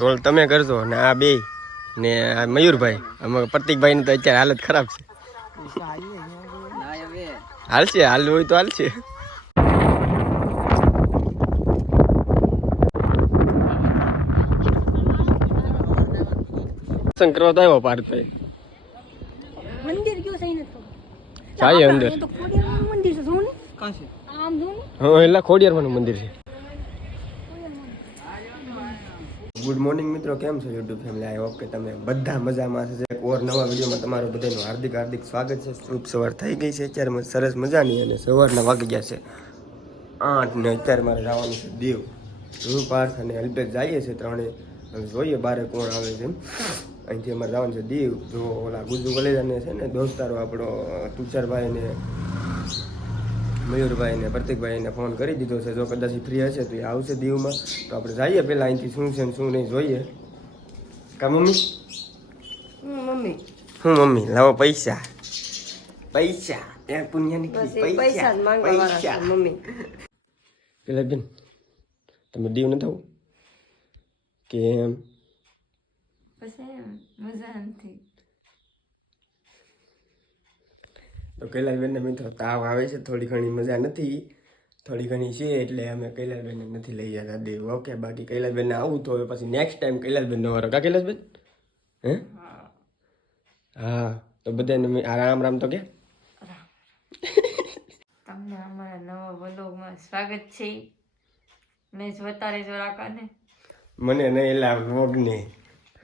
Role તમે કરજો ને આ બે ને આ મયુરભાઈ. આમાં પ્રતિકભાઈ ની તો અત્યારે હાલત ખરાબ છે. હાલશે હાલ હોય તો હાલશે. દર્શન કરવા તો આવ્યો પાર્થભાઈ. મંદિર કયું સહી નથી અંદર. તો મંદિર છે આમ જો ને. હા એટલે ખોડિયારમાંનું મંદિર છે. ગુડ મોર્નિંગ મિત્રો, કેમ છો યુટ્યુબ ફેમિલી? આઈ હોપ કે તમે બધા મજામાં હશે. એક ઓર નવા વિડીયોમાં તમારું બધાનું હાર્દિક હાર્દિક સ્વાગત છે. શુભ સવાર થઈ ગઈ છે. અત્યારે સરસ મજાની અને સવારના વાગી ગયા છે. આઠ ને અત્યારે મારે જવાનું છે દેવ. હું અને અલ્પેશ જઈએ છે ત્રણે જોઈએ બારે કોણ આવે છે અહીંથી અમારે જવાનું છે દીવ. જો ઓલા ગુજુ કલેજાને છે ને, દોસ્તારો આપણો, તુષારભાઈ ને મયુરભાઈ ને પ્રતિકભાઈને ફોન કરી દીધો છે. જો કદાચ ફ્રી હશે તો એ આવશે દીવમાં. તો આપણે જઈએ પહેલાં અહીંથી શું છે ને શું નહીં જોઈએ. કા મમ્મી? મમ્મી. શું મમ્મી? લાવો પૈસા. પૈસા. ત્યાં પુણ્ય પૈસા પૈસા. મમ્મી. પેલા બેન તમે દીવ ન થવું કેમ પછી મજા નથી. તો કૈલાસબેનને મિત્રો તાવ આવે છે થોડી ઘણી મજા નથી. થોડી ઘણી છે એટલે અમે કૈલાસબેનને નથી લઈ જતા. દેવ ઓકે બાકી કૈલાસબેનને આવું તો હવે પછી નેક્સ્ટ ટાઈમ કૈલાસબેન વારો. કા કૈલાસબેન? હે? હા તો બધાને આ રામ રામ તો કે? તમને અમારા નવા વ્લોગમાં સ્વાગત છે. મેં જોતા રહેજો રાકાને મને નહીં એલા વ્લોગને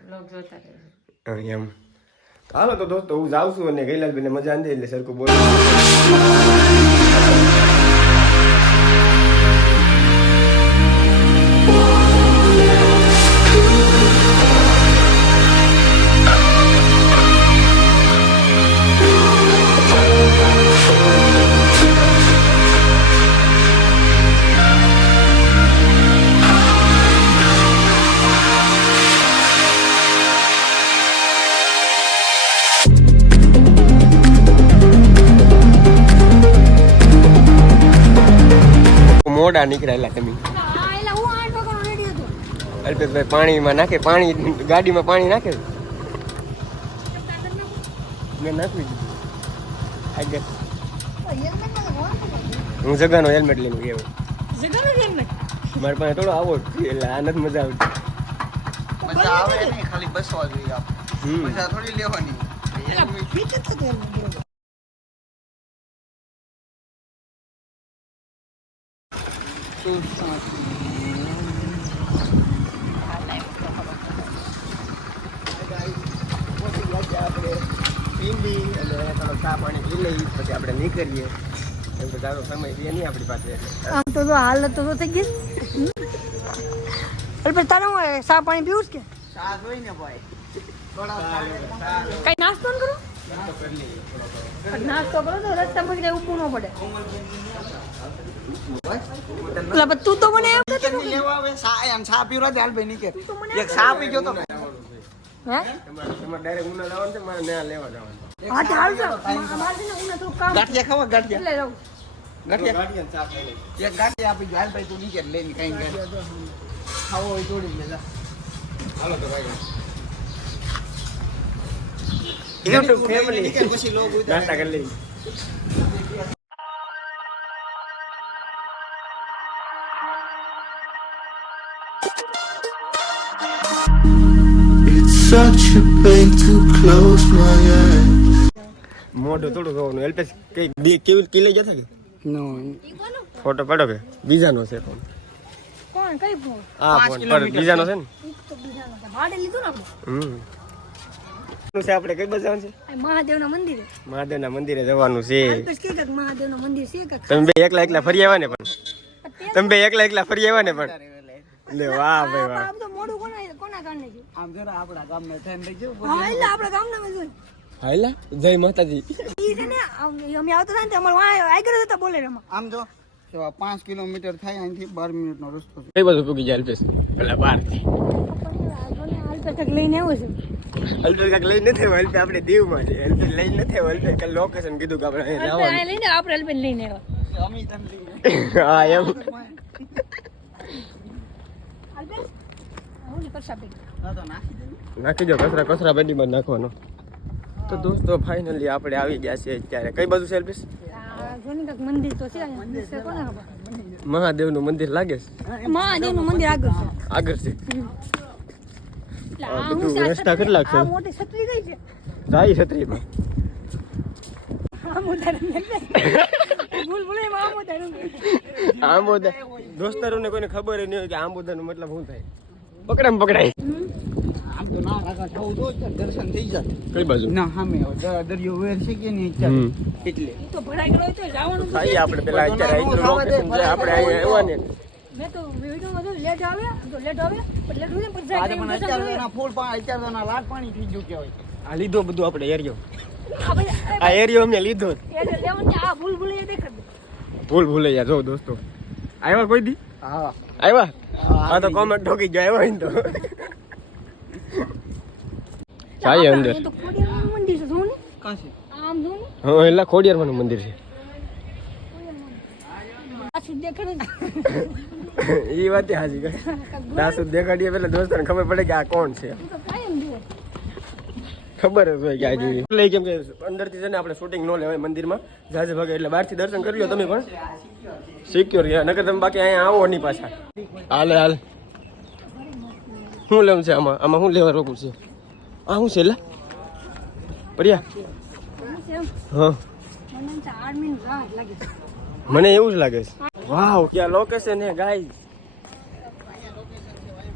વ્લોગ જોતા રહેજો. એમ. હાલો તો દોસ્તો હું જાઉં છું અને ગઈલાલભાઈને મજા નથી એટલે સરખું બોલ. મોડા નીકળેલા તમે. અલ્પેશભાઈ પાણીમાં નાખે પાણી ગાડીમાં પાણી નાખે? મેં નાખવી દીધું. હું જગાનો હેલ્મેટ લઈને ગયો. જગાનો હેલ્મેટ મારી પાસે થોડો આવો એટલે આ નથી મજા આવતી. મજા આવે ખાલી બસવા જોઈએ મજા થોડી લેવાની. આપણે પીંડી અને થોડો ચા પાણી પી લઈ પછી આપણે નીકળીએ એમ તો તારો સમય નહીં આપણી પાસે આમ તો હાલ તો થઈ ગઈ અલ્પેશ તારે હું સા પાણી પીવું કે? ચા જોઈ ભાઈ. કઈ નાસ્તો કરો? નાસ્તો કરો તો રસ્તા ન પડે તું તો મને એમ લેવા આવે એમ ચા પીરો હાલ ભાઈ નીકળ એક ચા પી ગયો તો હાલ તો ભાઈ. YouTube family. પછી લોગ નાસ્તા કરી લઈ such a pain to close my eyes. મોઢું થોડું જોવાનું એલપેસ કઈ બી કેવી કિલે જશે કે? નો. ફોટો પડો કે? બીજાનો છે ફોન કોણ? કઈ ફોન આ ફોન બીજાનો છે ને? ઈ તો બીજાનો છે. ભાડે લીધું ને હમ. છે આપણે કઈ બજાવાનું છે? મહાદેવના મંદિરે. મહાદેવના મંદિરે જવાનું છે. અલ્પેશ કે કાંઈક મહાદેવના મંદિર છે તમે બે એકલા એકલા ફરી આવ્યા ને પણ તમે બે એકલા એકલા ફરી આવ્યા ને પણ? લે વાહ ભાઈ વાહ. આ બધું મોઢું કોના કોના કારણે છે? આમ જરા આપણા ગામમાં થઈને લઈ હા એટલે ગામના જય માતાજી. ઈ છે ને અમે આવતા હતા ને અમારે વાંહે આગળ હતા બોલે એમાં આમ જો એવા પાંચ કિલોમીટર થાય અહીંથી બાર મિનિટનો રસ્તો છે. કઈ બાજુ પૂગી જાય અલ્પેશ? પેલા બારથી. લઈને આવ્યો છે. અલ્પેશ કાંઈક લઈ નથી આવ્યો. અલ્પેશ આપણે દીવમાં છે. અલ્પેશ લઈ નથી આવ્યો. અલ્પેશ કાંઈ લોકેશન કીધું કે આપણે અહીં અલ્પેશ જવાનું. આ લઈને આપણે અલ્પેશ લઈને આવ્યા. અમે તને લઈ હા એમ. અલ્પેશ ને કરશા પેટી ના તો નાખી દો કચરા કચરા પેટીમાં નાખવાનો. તો દોસ્તો ફાઇનલી આપણે આવી ગયા છે અત્યારે. કઈ બાજુ મંદિર તો છે અહીંયા. મંદિર મહાદેવનું મંદિર લાગે છે? મહાદેવનું મંદિર આગળ છે. આગળ છે એટલે આ આ હું બધું છે, આ રસ્તા છે? મોટી છત્રી છે? જાય દોસ્તારોને કોઈને ખબર જ નહીં હોય કે આંબોદાનો મતલબ શું થાય. પકડામ પકડાય આમ તો ના રાખા થવું તો દર્શન થઈ જાય કઈ બાજુ? ના સામે દરિયો વેર છે કે નહીં એટલે. તો ભરાઈ ગયો તો જવાનું તો ખાઈએ છે. આપણે પેલા અત્યારે આપણે આવ્યા ને મેં તો વિડીયોમાં જોયું, લેટ આવે તો લેટ આવે પણ લેટ હોય ને જાય પણ અત્યારે એના ફૂલ પાણી અત્યારે એના લાટ પાણી થઈ ગયું કહેવાય. આ લીધો બધું આપણે એરિયો. આ ભાઈ, આ એરિયો અમને લીધો. આ ભૂલ ભૂલૈયા એ ભૂલ ભૂલે જો દોસ્તો. આવ્યા કોઈ દી? હા. આવ્યા હા તો કોમેન્ટ ઠોકી ગયા આવ્યા ને તો. જાય અંદર. મંદિર છે જોવો ને. કાશે આમ જોવો ને. હા એટલે ખોડિયારમાંનું મંદિર છે. પાછું દેખાડે ને. એ વાત હાજી દાસુ દેખાડીએ પેલા દોસ્તાને ખબર પડે કે આ કોણ છે. ખબર જ હોય કે આ લઈ કેમ કે અંદરથી છે ને આપણે શૂટિંગ ન લેવાય મંદિરમાં. જાજે ભાગે એટલે બહારથી દર્શન કરી લો તમે પણ. સિક્યોર નકર તમે બાકી અહીંયા આવો નહીં પાછા. હાલે હાલ. શું લેવું છે આમાં? આમાં શું લેવા રોકું છે? આ શું છે એટલે પડ્યા? હા. મને એવું જ લાગે છે. વાવ ક્યાં લોકેશન હે ગાઈસ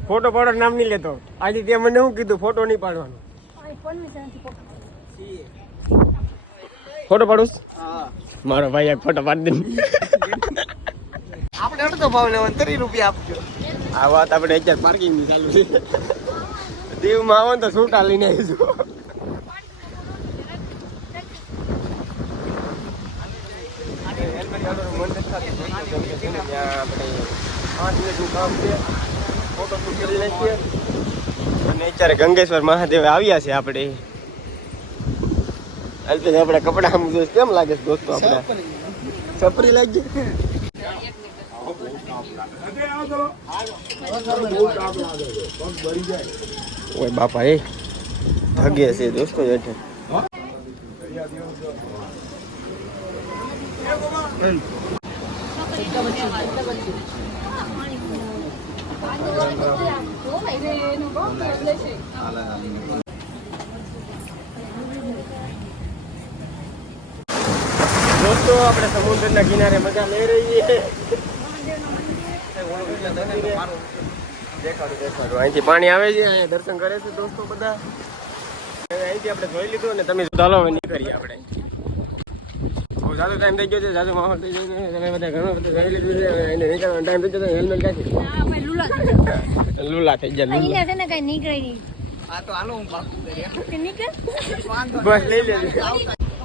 ફોટો પાડો નામ નહીં લેતો. આજે તે મને શું કીધું? ફોટો નહીં પાડવાનો. ફોટો પાડું હા. મારો ભાઈ એક ફોટો પાડી દે. આપણે અડધો ભાવ લેવાનો ત્રીસ રૂપિયા આપજો. આ વાત આપણે અત્યારે પાર્કિંગની ચાલુ છે. દીવમાં આવો ને તો છૂટા લઈને આવીશું. અને અત્યારે ગંગેશ્વર મહાદેવ આવ્યા છે આપણે. અલ્પેશ, આપણે કપડા આમ કેમ લાગે છે દોસ્તો આપણે? છપરી લાગી ઓય બાપા, એ ભાગ્ય છે દોસ્તો એટલે દોસ્તો, આપણે સમુદ્રના કિનારે મજા લઈ રહી અહીંથી પાણી આવે છે, અહીંયા દર્શન કરે છે દોસ્તો બધા. અહીંથી આપણે જોઈ લીધું ને તમે ચાલો નીકળીએ આપણે. જાજો ટાઈમ થઈ ગયો છે જાજો માહોલ થઈ ગયો છે. તમે બધા ઘણું બધું જોઈ લીધું છે એને નીકળવાનો ટાઈમ થઈ ગયો હેલ્મેટ ક્યાંથી લુલા થઈ ગયા લુલા. છે ને કઈ નીકળે નહીં. આ તો હાલો હું પાકું કરી તે નીકળ? બસ લઈ લેજો.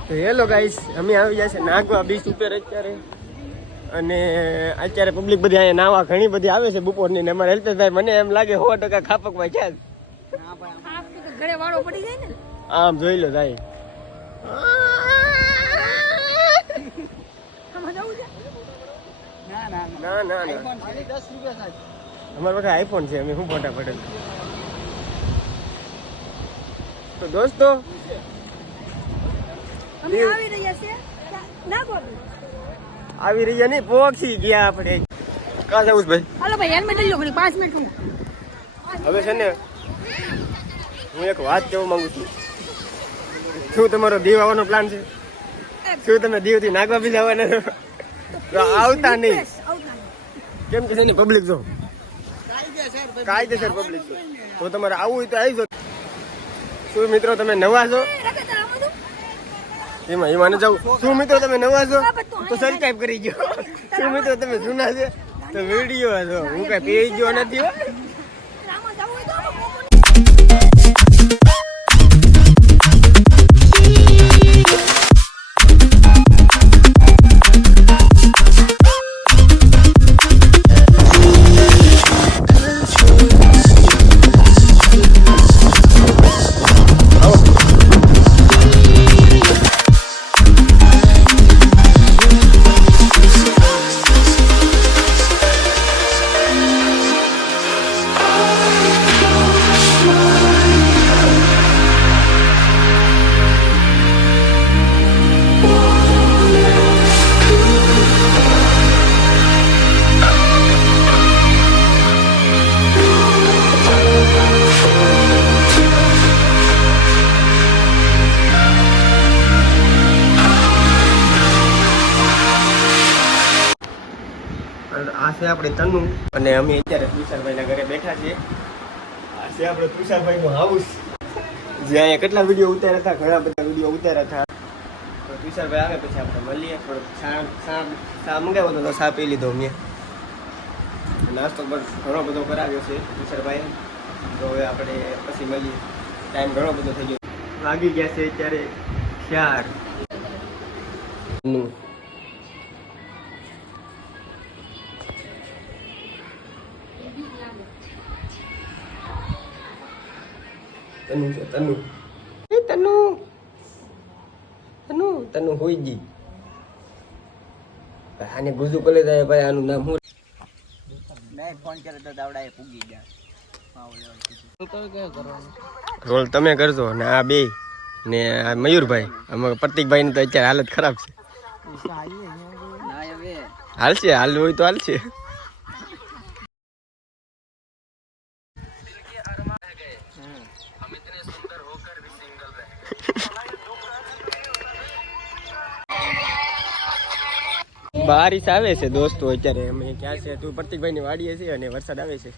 હેલો ગાઈસ અમે આવી ગયા છે નાગવા બીચ ઉપર અત્યારે. અને અત્યારે પબ્લિક બધી અહીંયા નાવા ઘણી બધી આવે છે બપોરની ને અમારે હેલ્પેશભાઈ મને એમ લાગે સો ટકા ખાપકમાં છે. જ. આ તો ઘરે વાળો પડી જાય ને. આમ જોઈ લો ભાઈ આમાં જવું છે? ના ના ના. રૂપિયા સાહેબ. અમારા પાસે આઈફોન છે અમે શું ફોટા પડે? તો દોસ્તો અમે આવી રહ્યા છે ના ગોળ આવી રહ્યા નહીં પોક્ષી ગયા આપણે. કા જવું ભાઈ હાલો ભાઈ હેલ્મેટ લઈ લો ઘડી પાંચ મિનિટ હું. હવે છે ને હું એક વાત કહેવા માંગુ છું. શું તમારો દીવ આવવાનો પ્લાન છે? શું તમે દીવથી નાગવા બી જવાના છો? તો આવતા નહીં. કેમ કે છે ને પબ્લિક જો. કાયદેસર પબ્લિક છે તો તમારે આવું હોય તો આવી જાઓ શું મિત્રો તમે નવા છો? એમાં એમાં ન જવું શું મિત્રો તમે નવા છો? તો સબસ્ક્રાઈબ કરી ગયો શું મિત્રો તમે જૂના છે? તો વીડિયો છો. હું કઈ પી ગયો નથી આપણે તનુ. અને અમે અત્યારે તુષારભાઈના ઘરે બેઠા છીએ. આ છે આપણે તુષારભાઈનું હાઉસ જે અહીંયા કેટલા વીડિયો ઉતાર્યા હતા? ઘણા બધા વીડિયો ઉતાર્યા હતા. તો તુષારભાઈ આવે પછી આપણે મળીએ. થોડોક સા ચા ચા મંગાવ્યો હતો તો સા પી લીધો મેં નાસ્તો પણ ઘણો બધો કરાવ્યો છે તુષારભાઈ તો હવે આપણે પછી મળીએ. ટાઈમ ઘણો બધો થઈ ગયો. લાગી ગયા છે અત્યારે ચાર. નું તનુ છે તનુ. એ તનુ. તનુ. તનુ હોય ગઈ આને ગુજુ કરે જાય ભાઈ આનું નામ હું મેં ફોન કર્યો તો દાવડા પૂગી ગયા રોલ તમે કરજો ને આ બે ને આ મયુરભાઈ. પ્રતિકભાઈ ની તો અત્યારે હાલત ખરાબ છે. હાલશે હાલ હોય તો હાલશે. બારિશ આવે છે દોસ્તો, અત્યારે અમે ક્યાં છે? તું પ્રતિકભાઈ ની વાડીએ છીએ અને વરસાદ આવે છે.